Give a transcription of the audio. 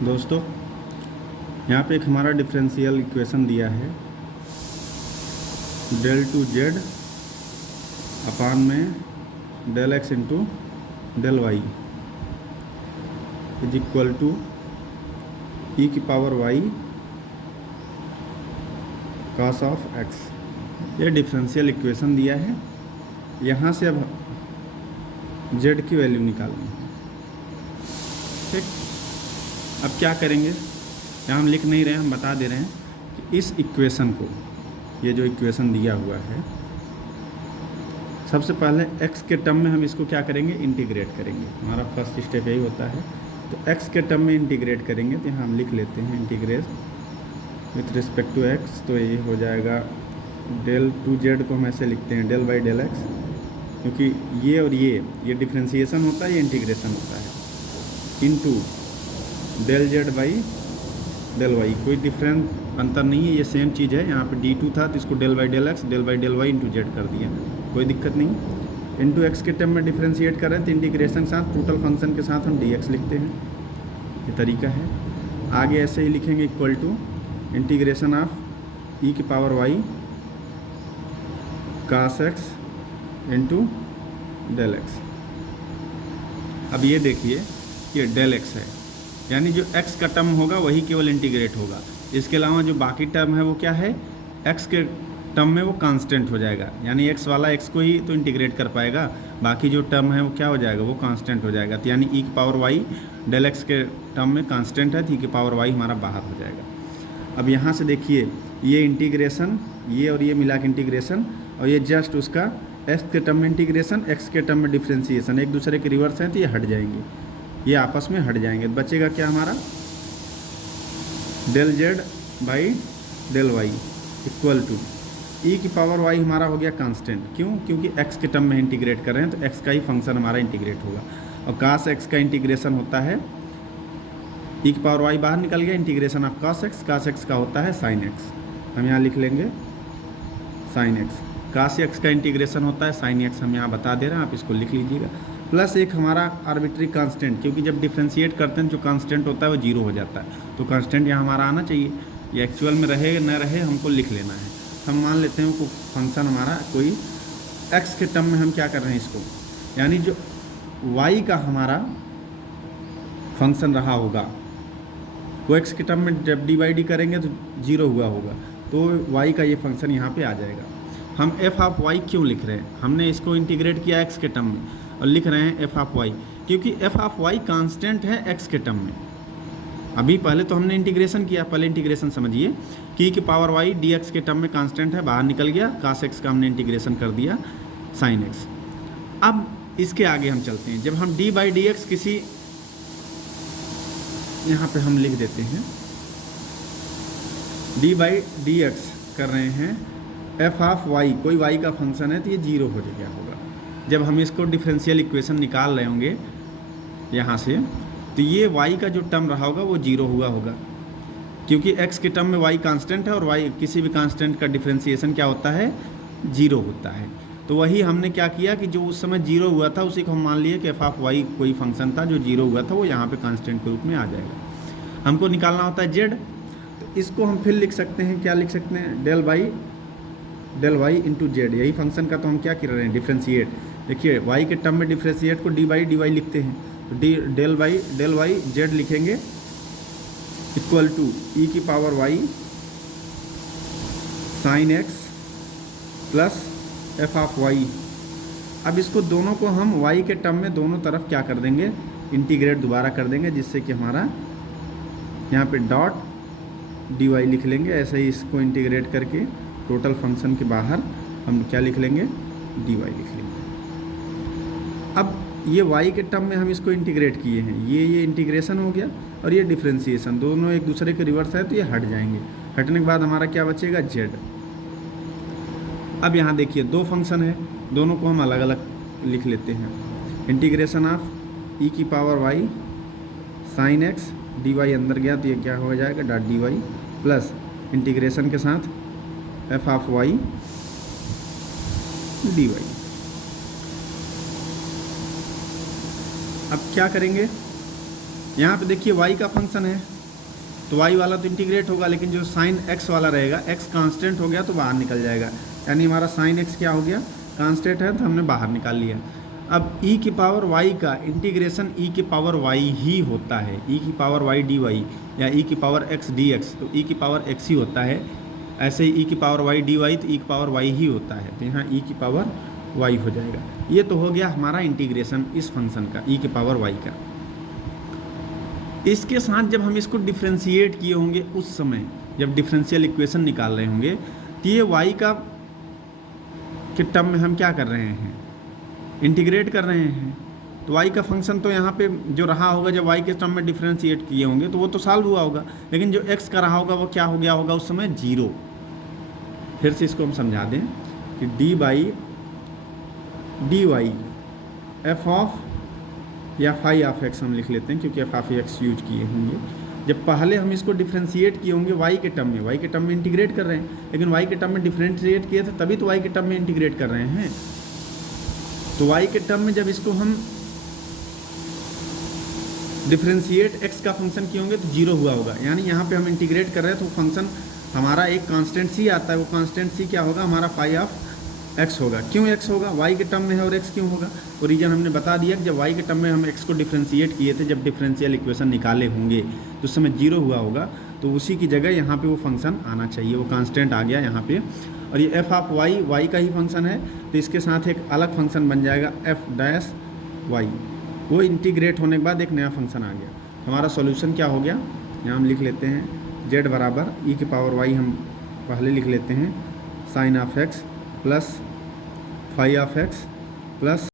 दोस्तों, यहाँ पे एक हमारा डिफरेंशियल इक्वेशन दिया है डेल टू जेड अपान में del x into del y is equal to e की power y cos of x. ये डिफरेंशियल इक्वेशन दिया है। यहाँ से अब जेड की वैल्यू निकालनी है। ठीक, अब क्या करेंगे, यहाँ हम लिख नहीं रहे हैं, हम बता दे रहे हैं कि इस इक्वेशन को, ये जो इक्वेशन दिया हुआ है, सबसे पहले x के टर्म में हम इसको क्या करेंगे, इंटीग्रेट करेंगे। हमारा फर्स्ट स्टेप यही होता है। तो x के टर्म में इंटीग्रेट करेंगे, तो यहाँ हम लिख लेते हैं integrate with respect to x। तो ये हो जाएगा डेल टू जेड को हम ऐसे लिखते हैं डेल बाई डेल एक्स, क्योंकि ये और ये डिफ्रेंसिएशन होता है, ये इंटीग्रेशन होता है, into del Z by del Y. कोई डिफरेंस अंतर नहीं है, ये सेम चीज़ है। यहाँ पे d2 था तो इसको del by del X del by del Y into Z कर दिया, कोई दिक्कत नहीं। इंटू एक्स के टर्म में डिफ्रेंशिएट करें तो इंटीग्रेशन के साथ टोटल फंक्शन के साथ हम dx लिखते हैं, ये तरीका है। आगे ऐसे ही लिखेंगे equal to integration of E की पावर वाई कास एक्स इंटू डेल एक्स। अब ये देखिए, ये डेल एक्स है, यानी जो x का टर्म होगा वही केवल इंटीग्रेट होगा। इसके अलावा जो बाकी टर्म है वो क्या है, x के टर्म में वो कांस्टेंट हो जाएगा, यानी x वाला x को ही तो इंटीग्रेट कर पाएगा, बाकी जो टर्म है वो क्या हो जाएगा, वो कांस्टेंट हो जाएगा। तो यानी e की पावर y डेल x के टर्म में कांस्टेंट है, तो e की पावर y हमारा बाहर हो जाएगा। अब यहाँ से देखिए, ये इंटीग्रेशन, ये और ये मिला के इंटीग्रेशन, और ये जस्ट उसका x के टर्म में इंटीग्रेशन, x के टर्म में डिफ्रेंसिएशन, एक दूसरे के रिवर्स हैं तो ये हट जाएंगे, ये आपस में हट जाएंगे। बचेगा क्या हमारा, del Z by del y equal to e की पावर वाई हमारा हो गया कांस्टेंट। क्यों, क्योंकि एक्स के टर्म में इंटीग्रेट कर रहे हैं तो एक्स का ही फंक्शन हमारा इंटीग्रेट होगा। और कास एक्स का इंटीग्रेशन होता है, ई की पावर वाई बाहर निकल गया, इंटीग्रेशन ऑफ कास एक्स का होता है साइन एक्स। हम यहाँ लिख लेंगे साइन एक्स। कास एक्स का इंटीग्रेशन होता है साइन एक्स, हम यहाँ बता दे रहे हैं, आप इसको लिख लीजिएगा। प्लस एक हमारा आर्बिट्री कांस्टेंट, क्योंकि जब डिफ्रेंशिएट करते हैं जो कांस्टेंट होता है वो जीरो हो जाता है, तो कांस्टेंट यहाँ हमारा आना चाहिए। ये एक्चुअल में रहे न रहे हमको लिख लेना है। हम मान लेते हैं वो फंक्शन हमारा कोई x के टर्म में हम क्या कर रहे हैं इसको, यानी जो y का हमारा फंक्शन रहा होगा वो x के टर्म में जब डी करेंगे तो जीरो हुआ होगा, तो y का ये फंक्शन यहाँ पे आ जाएगा। हम f ऑफ y क्यों लिख रहे हैं, हमने इसको इंटीग्रेट किया x के टर्म में और लिख रहे हैं f ऑफ y, क्योंकि f ऑफ y कांस्टेंट है x के टर्म में। अभी पहले तो हमने इंटीग्रेशन किया, पहले इंटीग्रेशन समझिए कि की पावर y dx के टर्म में कांस्टेंट है, बाहर निकल गया, cos x का हमने इंटीग्रेशन कर दिया sin x। अब इसके आगे हम चलते हैं, जब हम d बाई डी एक्स किसी, यहाँ पे हम लिख देते हैं d बाई डी एक्स कर रहे हैं f ऑफ y, कोई y का फंक्शन है तो ये जीरो हो गया होगा। जब हम इसको डिफरेंशियल इक्वेशन निकाल रहे होंगे यहाँ से, तो ये y का जो टर्म रहा होगा वो जीरो हुआ होगा, क्योंकि x के टर्म में y कांस्टेंट है और y किसी भी कांस्टेंट का डिफरेंशिएशन क्या होता है, जीरो होता है। तो वही हमने क्या किया कि जो उस समय जीरो हुआ था उसी को हम मान लिए कि f ऑफ y कोई फंक्शन था जो जीरो हुआ था, वो यहाँ पे कांस्टेंट के रूप में आ जाएगा। हमको निकालना होता है z, तो इसको हम फिर लिख सकते हैं, क्या लिख सकते हैं, डेल वाई इंटू जेड। यही फंक्शन का तो हम क्या कर रहे हैं, डिफ्रेंशिएट। देखिए y के टर्म में डिफ्रेंशिएट को डी बाई डी वाई लिखते हैं, तो डेल वाई जेड लिखेंगे इक्वल टू ई की power y sine x plus F of y। अब इसको दोनों को हम y के टर्म में दोनों तरफ क्या कर देंगे, इंटीग्रेट दोबारा कर देंगे, जिससे कि हमारा यहाँ पे डॉट डी वाई लिख लेंगे। ऐसे ही इसको इंटीग्रेट करके टोटल फंक्शन के बाहर हम क्या लिख लेंगे, डी वाई लिख लेंगे। अब ये y के टर्म में हम इसको इंटीग्रेट किए हैं, ये इंटीग्रेशन हो गया और ये डिफ्रेंशिएशन, दोनों एक दूसरे के रिवर्स है तो ये हट जाएंगे। हटने के बाद हमारा क्या बचेगा, z। अब यहाँ देखिए दो फंक्शन है, दोनों को हम अलग अलग लिख लेते हैं। इंटीग्रेशन ऑफ ई की power y sine X D Y अंदर गया तो ये क्या हो जाएगा, dot D Y plus integration के साथ F of y D Y. अब क्या करेंगे, यहाँ पे देखिए y का फंक्शन है तो y वाला तो इंटीग्रेट होगा, लेकिन जो साइन x वाला रहेगा x कांस्टेंट हो गया तो बाहर निकल जाएगा, यानी हमारा साइन x क्या हो गया, कांस्टेंट है तो हमने बाहर निकाल लिया। अब e की पावर y का इंटीग्रेशन e की पावर y ही होता है, e की पावर y dy या e की पावर x dx, तो e की पावर x ही होता है। ऐसे ही e की पावर y dy तो e की पावर y ही होता है, तो यहाँ e की पावर y हो जाएगा। ये तो हो गया हमारा इंटीग्रेशन इस फंक्शन का, e की पावर y का। इसके साथ जब हम इसको डिफ्रेंशिएट किए होंगे उस समय जब डिफरेंशियल इक्वेशन निकाल रहे होंगे तो ये y का के टर्म में हम क्या कर रहे हैं, इंटीग्रेट कर रहे हैं। तो y का फंक्शन तो यहाँ पे जो रहा होगा जब y के टर्म में डिफरेंशिएट किए होंगे तो वो तो सॉल्व हुआ होगा, लेकिन जो x का रहा होगा वो क्या हो गया होगा उस समय, 0। फिर से इसको हम समझा दें कि डी वाई एफ ऑफ या फाई ऑफ एक्स हम लिख लेते हैं क्योंकि एफ ऑफ एक्स यूज किए होंगे। जब पहले हम इसको डिफरेंशिएट किए होंगे y के टर्म में इंटीग्रेट कर रहे हैं, लेकिन y के टर्म में डिफरेंशिएट किए थे तभी तो y के टर्म में इंटीग्रेट कर रहे हैं। तो y के टर्म में जब इसको हम डिफरेंशिएट x का फंक्शन किए होंगे तो 0 हुआ होगा, यानी यहाँ पे हम इंटीग्रेट कर रहे हैं तो फंक्शन हमारा एक कांस्टेंट सी आता है, वो कांस्टेंट सी क्या होगा, हमारा फाई ऑफ x होगा। क्यों x होगा, y के टर्म में है और x क्यों होगा, वो रीजन हमने बता दिया कि जब y के टर्म में हम x को डिफरेंशिएट किए थे, जब डिफरेंशियल इक्वेशन निकाले होंगे तो उस समय 0 हुआ होगा, तो उसी की जगह यहाँ पे वो फंक्शन आना चाहिए, वो कांस्टेंट आ गया यहाँ पे। और ये एफ ऑफ y का ही फंक्शन है तो इसके साथ एक अलग फंक्शन बन जाएगा एफ डैश y, वो इंटीग्रेट होने के बाद एक नया फंक्शन आ गया। हमारा सॉल्यूशन क्या हो गया, यहाँ हम लिख लेते हैं z बराबर e की पावर y, हम पहले लिख लेते हैं sine of x plus phi of x plus